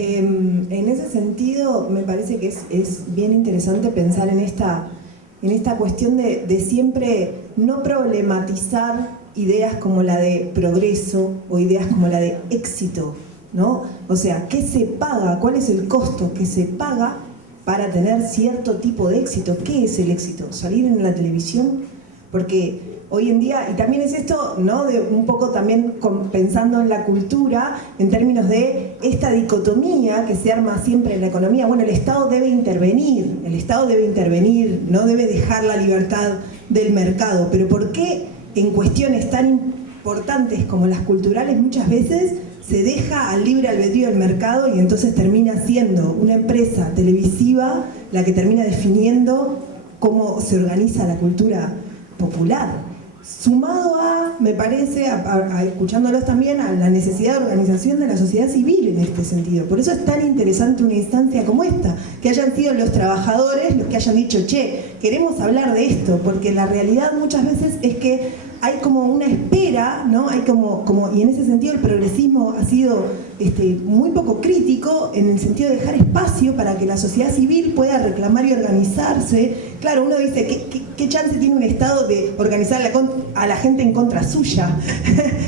En ese sentido, me parece que es bien interesante pensar en esta cuestión de siempre no problematizar ideas como la de progreso o ideas como la de éxito, ¿no? O sea, ¿qué se paga? ¿Cuál es el costo que se paga para tener cierto tipo de éxito? ¿Qué es el éxito? ¿Salir en la televisión? Porque hoy en día, y también es esto, ¿no? De un poco también pensando en la cultura, en términos de esta dicotomía que se arma siempre en la economía. Bueno, el Estado debe intervenir, no debe dejar la libertad del mercado. Pero ¿por qué en cuestiones tan importantes como las culturales muchas veces se deja al libre albedrío del mercado y entonces termina siendo una empresa televisiva la que termina definiendo cómo se organiza la cultura popular? Sumado a, me parece, escuchándolos también, a la necesidad de organización de la sociedad civil en este sentido. Por eso es tan interesante una instancia como esta, que hayan sido los trabajadores los que hayan dicho, che, queremos hablar de esto, porque la realidad muchas veces es que hay como una espera, ¿no? Hay y en ese sentido el progresismo ha sido muy poco crítico en el sentido de dejar espacio para que la sociedad civil pueda reclamar y organizarse. Claro, uno dice, ¿qué chance tiene un Estado de organizar a la gente en contra suya?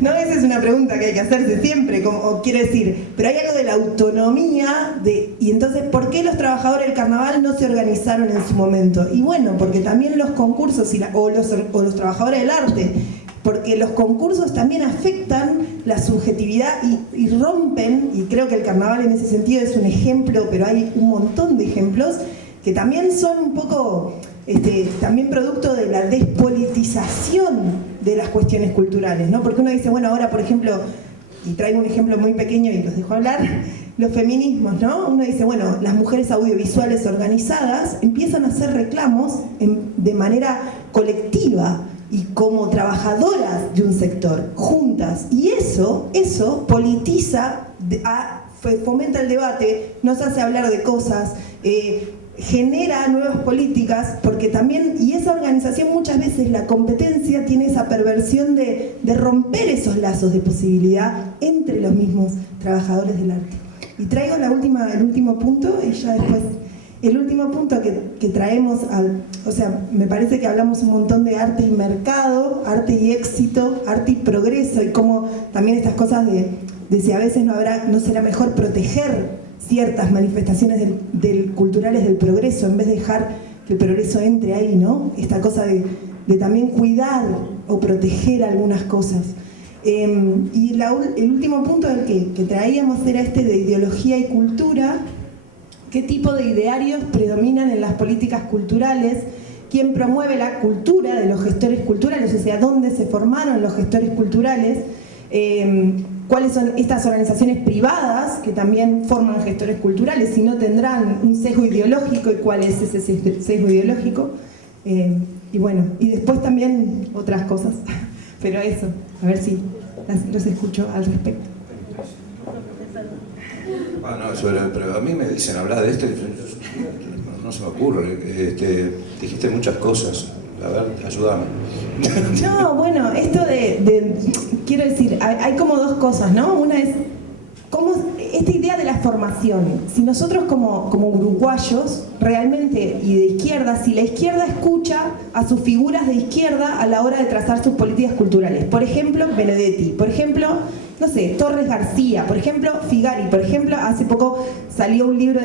¿No? Esa es una pregunta que hay que hacerse siempre, quiero decir, pero hay algo de la autonomía, y entonces, ¿por qué los trabajadores del carnaval no se organizaron en su momento? Y bueno, porque también los concursos o los trabajadores del arte, porque los concursos también afectan la subjetividad y rompen, y creo que el carnaval en ese sentido es un ejemplo, pero hay un montón de ejemplos que también son un poco también producto de la despolitización de las cuestiones culturales, ¿no? Porque uno dice, bueno, ahora por ejemplo, y traigo un ejemplo muy pequeño y los dejo hablar, los feminismos, ¿no? Uno dice, bueno, las mujeres audiovisuales organizadas empiezan a hacer reclamos de manera colectiva y como trabajadoras de un sector, juntas, y eso politiza, fomenta el debate, nos hace hablar de cosas, genera nuevas políticas, porque también, y esa organización muchas veces, la competencia tiene esa perversión de romper esos lazos de posibilidad entre los mismos trabajadores del arte. Y traigo el último punto, y ya después, el último punto que traemos, o sea, me parece que hablamos un montón de arte y mercado, arte y éxito, arte y progreso, y cómo también estas cosas de si a veces no será mejor proteger ciertas manifestaciones culturales del progreso en vez de dejar que el progreso entre ahí, ¿no? Esta cosa de también cuidar o proteger algunas cosas. Y el último punto del que traíamos era de ideología y cultura. ¿Qué tipo de idearios predominan en las políticas culturales? ¿Quién promueve la cultura de los gestores culturales? O sea, ¿dónde se formaron los gestores culturales? ¿Cuáles son estas organizaciones privadas que también forman gestores culturales? Si no, tendrán un sesgo ideológico, ¿y cuál es ese sesgo ideológico? Y bueno, y después también otras cosas, pero eso, a ver si los escucho al respecto. Pero a mí me dicen hablar de esto y no se me ocurre. Dijiste muchas cosas. A ver, ayúdame. No, bueno, esto quiero decir, hay como dos cosas, ¿no? Una es, esta idea de la formación. Si nosotros como uruguayos, realmente, y de izquierda, si la izquierda escucha a sus figuras de izquierda a la hora de trazar sus políticas culturales, por ejemplo, Benedetti, por ejemplo, no sé, Torres García, por ejemplo, Figari, por ejemplo, hace poco salió un libro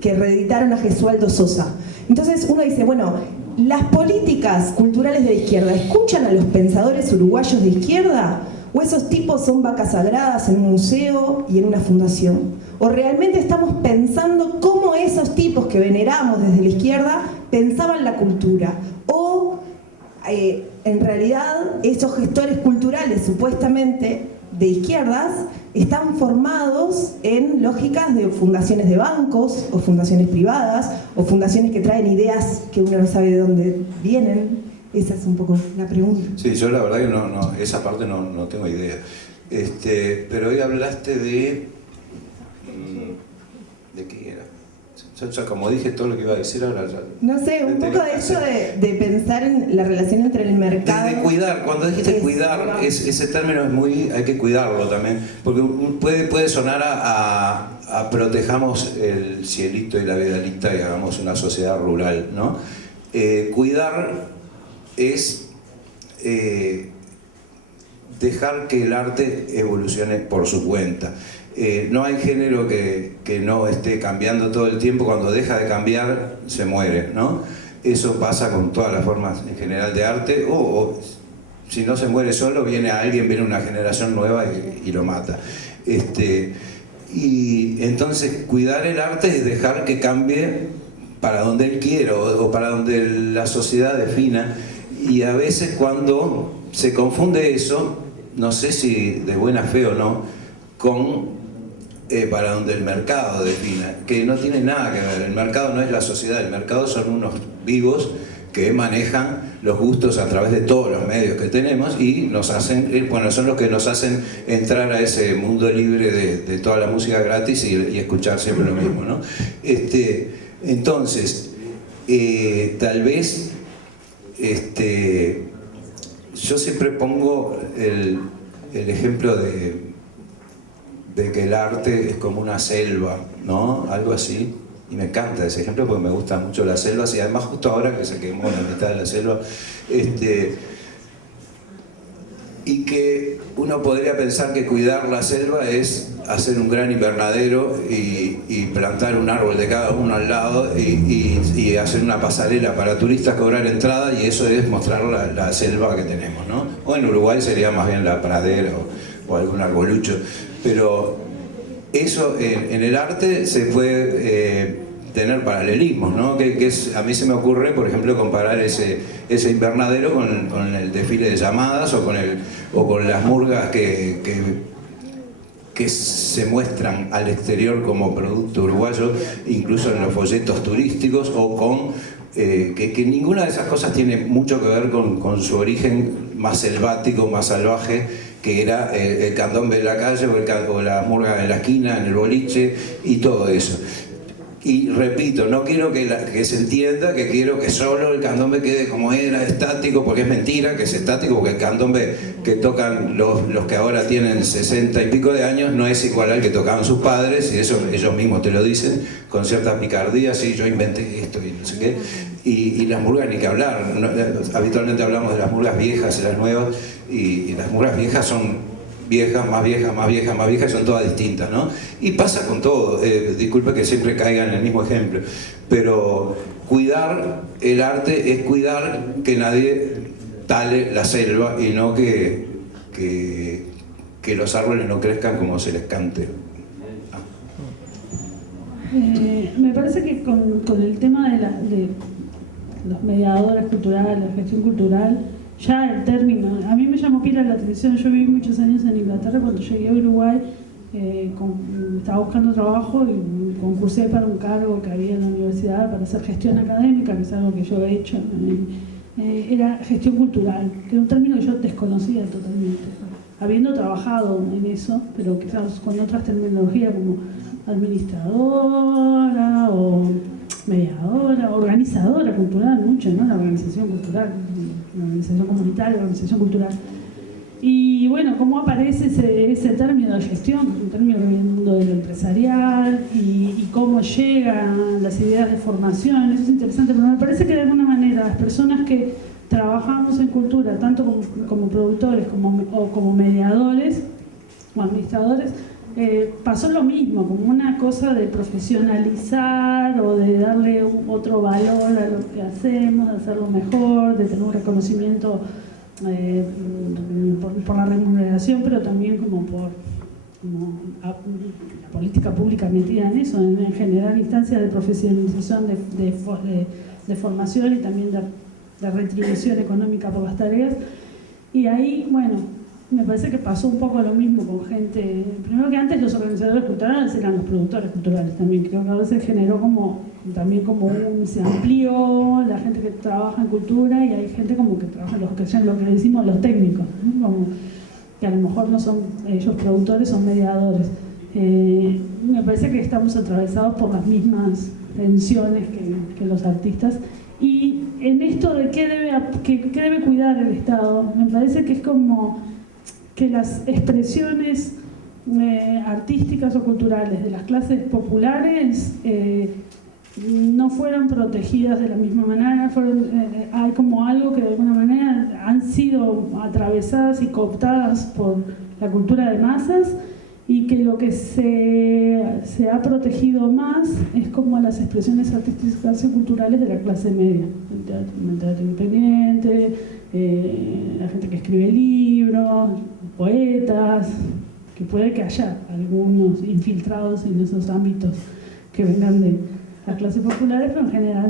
que reeditaron a Gesualdo Sosa. Entonces uno dice, bueno, ¿las políticas culturales de la izquierda escuchan a los pensadores uruguayos de izquierda? ¿O esos tipos son vacas sagradas en un museo y en una fundación? ¿O realmente estamos pensando cómo esos tipos que veneramos desde la izquierda pensaban la cultura? ¿O en realidad esos gestores culturales supuestamente de izquierdas están formados en lógicas de fundaciones de bancos o fundaciones privadas o fundaciones que traen ideas que uno no sabe de dónde vienen? Esa es un poco la pregunta. Sí, yo la verdad que esa parte no tengo idea. Pero hoy hablaste ¿de qué era? O sea, como dije todo lo que iba a decir ahora ya... No sé, un poco de eso de pensar en la relación entre el mercado... De cuidar, cuando dijiste cuidar, ese término es muy... hay que cuidarlo también, porque puede sonar a protejamos el cielito y la vidalita y hagamos una sociedad rural, ¿no? Cuidar es dejar que el arte evolucione por su cuenta. No hay género que no esté cambiando todo el tiempo. Cuando deja de cambiar, se muere, ¿no? Eso pasa con todas las formas en general de arte, o si no se muere solo, viene una generación nueva y lo mata. Y entonces cuidar el arte es dejar que cambie para donde él quiera o para donde la sociedad defina, y a veces cuando se confunde eso, no sé si de buena fe o no, con para donde el mercado defina, que no tiene nada que ver. El mercado no es la sociedad, el mercado son unos vivos que manejan los gustos a través de todos los medios que tenemos y nos hacen, bueno, son los que nos hacen entrar a ese mundo libre de toda la música gratis y escuchar siempre lo mismo, ¿no? Entonces, tal vez, yo siempre pongo el ejemplo de que el arte es como una selva, ¿no? Algo así. Y me encanta ese ejemplo porque me gustan mucho las selvas, y además justo ahora que se quemó la mitad de la selva, y que uno podría pensar que cuidar la selva es hacer un gran invernadero y plantar un árbol de cada uno al lado y hacer una pasarela para turistas, cobrar entrada, y eso es mostrar la selva que tenemos, ¿no? O en Uruguay sería más bien la pradera o algún arbolucho, pero eso en el arte se puede tener paralelismos, ¿no? A mí se me ocurre, por ejemplo, comparar ese invernadero con el desfile de llamadas o con las murgas que se muestran al exterior como producto uruguayo, incluso en los folletos turísticos, o con que ninguna de esas cosas tiene mucho que ver con su origen más selvático, más salvaje, que era el candombe de la calle o la murga de la esquina, en el boliche y todo eso. Y repito, no quiero que se entienda que quiero que solo el candombe quede como era, estático, porque es mentira que es estático, porque el candombe que tocan los que ahora tienen 60 y pico de años no es igual al que tocaban sus padres, y eso ellos mismos te lo dicen con cierta picardía, sí, yo inventé esto y no sé qué. Y las murgas ni que hablar, ¿no? Habitualmente hablamos de las murgas viejas y las nuevas, y las murgas viejas son viejas, más viejas, más viejas, más viejas, son todas distintas, ¿no? Y pasa con todo, disculpe que siempre caiga en el mismo ejemplo, pero cuidar el arte es cuidar que nadie tale la selva y no que los árboles no crezcan como se les cante. Me parece que con el tema de los mediadores culturales, la gestión cultural, ya el término, a mí me llamó pila la atención. Yo viví muchos años en Inglaterra. Cuando llegué a Uruguay estaba buscando trabajo y concursé para un cargo que había en la universidad para hacer gestión académica, que es algo que yo he hecho. Era gestión cultural, que era un término que yo desconocía totalmente, habiendo trabajado en eso, pero quizás con otras terminologías como administradora o mediadora, organizadora cultural, mucho, ¿no? La organización cultural, la organización comunitaria, la organización cultural. Y bueno, cómo aparece ese término de gestión, un término del mundo del empresarial, y cómo llegan las ideas de formación. Eso es interesante, pero me parece que de alguna manera las personas que trabajamos en cultura, tanto como productores o como mediadores o administradores, pasó lo mismo, como una cosa de profesionalizar o de darle otro valor a lo que hacemos, de hacerlo mejor, de tener un reconocimiento por la remuneración, pero también como la política pública metida en eso, en generar instancias de profesionalización, de formación y también de retribución económica por las tareas. Y ahí, bueno, me parece que pasó un poco lo mismo con gente. Primero que antes los organizadores culturales eran los productores culturales también. Creo que a veces generó se amplió la gente que trabaja en cultura, y hay gente como que trabaja lo que decimos los técnicos, ¿no? Como que a lo mejor no son ellos productores, son mediadores. Me parece que estamos atravesados por las mismas tensiones que los artistas. Y en esto de qué debe cuidar el Estado, me parece que es como que las expresiones artísticas o culturales de las clases populares no fueron protegidas de la misma manera, hay como algo que de alguna manera han sido atravesadas y cooptadas por la cultura de masas, y que lo que se ha protegido más es como las expresiones artísticas y culturales de la clase media, el teatro independiente, la gente que escribe libros, poetas, que puede que haya algunos infiltrados en esos ámbitos que vengan de las clases populares, pero en general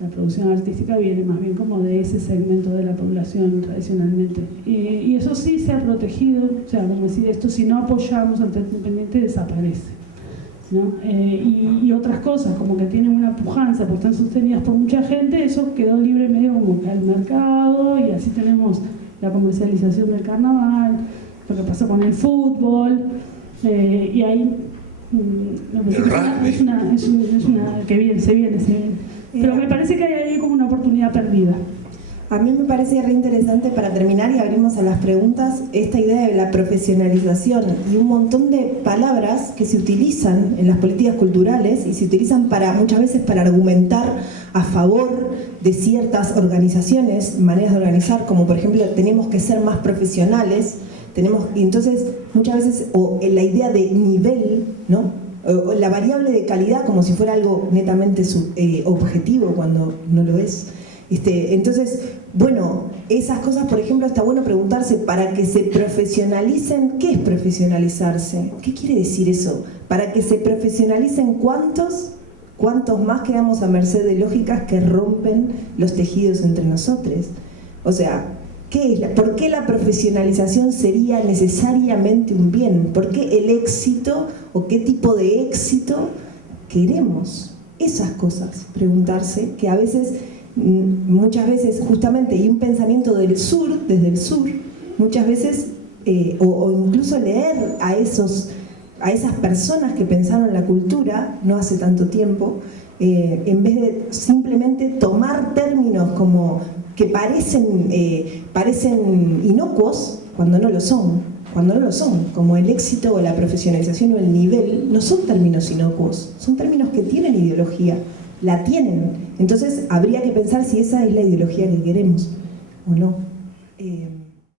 la producción artística viene más bien como de ese segmento de la población tradicionalmente. Y eso sí se ha protegido, o sea, como decir, esto si no apoyamos al teatro independiente desaparece, ¿no? Y otras cosas, como que tienen una pujanza, porque están sostenidas por mucha gente, eso quedó libre medio como que al mercado, y así tenemos la comercialización del carnaval, lo que pasó con el fútbol, y ahí es una que viene, se viene. Pero me parece que hay ahí como una oportunidad perdida. A mí me parece re interesante, para terminar y abrimos a las preguntas, esta idea de la profesionalización y un montón de palabras que se utilizan en las políticas culturales y se utilizan muchas veces para argumentar a favor de ciertas organizaciones, maneras de organizar, como por ejemplo tenemos que ser más profesionales, y entonces muchas veces, o la idea de nivel, ¿no? O la variable de calidad como si fuera algo netamente objetivo cuando no lo es. Entonces, bueno, esas cosas, por ejemplo, está bueno preguntarse, para que se profesionalicen, ¿qué es profesionalizarse? ¿Qué quiere decir eso? Para que se profesionalicen, ¿cuántos más quedamos a merced de lógicas que rompen los tejidos entre nosotros? O sea, ¿por qué la profesionalización sería necesariamente un bien? ¿Por qué el éxito o qué tipo de éxito queremos? Esas cosas, preguntarse, que a veces, muchas veces justamente, y un pensamiento del sur, desde el sur, muchas veces, o incluso leer a esas personas que pensaron la cultura no hace tanto tiempo, en vez de simplemente tomar términos como que parecen inocuos cuando no lo son, como el éxito o la profesionalización o el nivel, no son términos inocuos, son términos que tienen ideología, la tienen. Entonces habría que pensar si esa es la ideología que queremos o no.